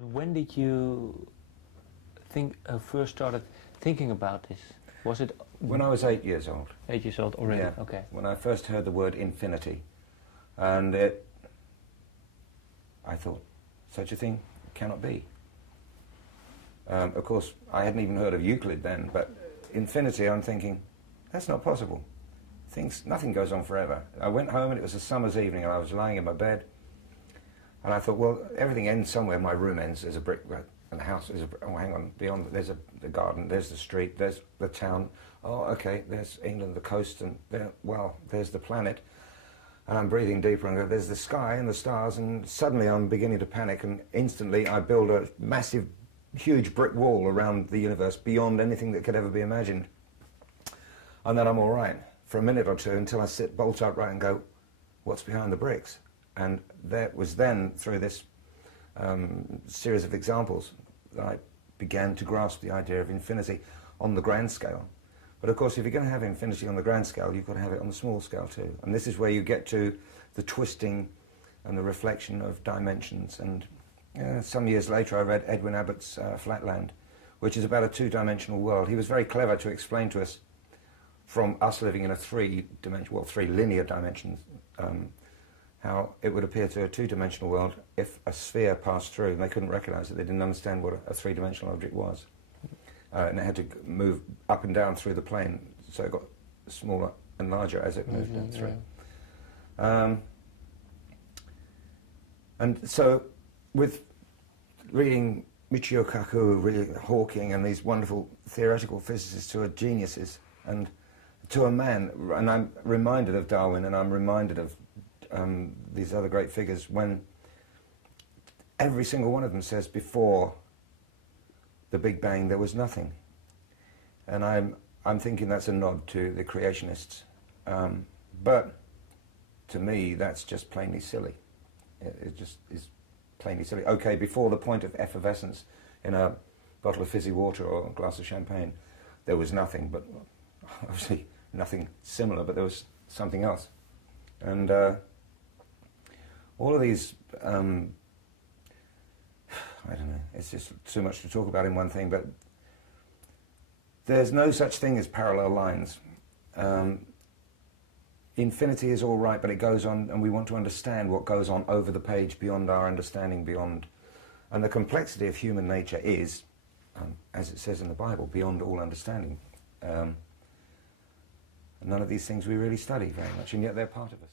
When did you first started thinking about this? Was it when I was 8 years old? 8 years old already. Yeah. Okay. When I first heard the word infinity, and I thought, such a thing cannot be. Of course, I hadn't even heard of Euclid then, but infinity, I'm thinking, that's not possible. Nothing goes on forever. I went home and it was a summer's evening and I was lying in my bed and I thought, well, everything ends somewhere. My room ends, there's a brick, and the house is oh, hang on, beyond, there's the garden, there's the street, there's the town. Oh, okay, there's England, the coast, and there's the planet. And I'm breathing deeper and go, there's the sky and the stars, and suddenly I'm beginning to panic, and instantly I build a massive, huge brick wall around the universe beyond anything that could ever be imagined. And then I'm all right for a minute or two until I sit bolt upright and go, what's behind the bricks? And that was then, through this series of examples, that I began to grasp the idea of infinity on the grand scale. But of course, if you're going to have infinity on the grand scale, you've got to have it on the small scale too. And this is where you get to the twisting and the reflection of dimensions. And some years later, I read Edwin Abbott's Flatland, which is about a two-dimensional world. He was very clever to explain to us, from us living in a three linear dimensions, how it would appear to a two-dimensional world if a sphere passed through and they couldn't recognize it. They didn't understand what a three-dimensional object was. And it had to move up and down through the plane, so it got smaller and larger as it moved through. Yeah. And so, with reading Michio Kaku, reading Hawking, and these wonderful theoretical physicists who are geniuses, and to a man, and I'm reminded of Darwin, and I'm reminded of these other great figures, when every single one of them says before the Big Bang there was nothing. And I'm thinking that's a nod to the creationists. But to me, that's just plainly silly. It just is plainly silly. Okay, before the point of effervescence in a bottle of fizzy water or a glass of champagne, there was nothing, but obviously nothing similar, but there was something else. And all of these, I don't know, it's just too much to talk about in one thing, but there's no such thing as parallel lines. Infinity is all right, but it goes on, and we want to understand what goes on over the page, beyond our understanding, beyond. And the complexity of human nature is, as it says in the Bible, beyond all understanding. None of these things we really study very much, and yet they're part of us.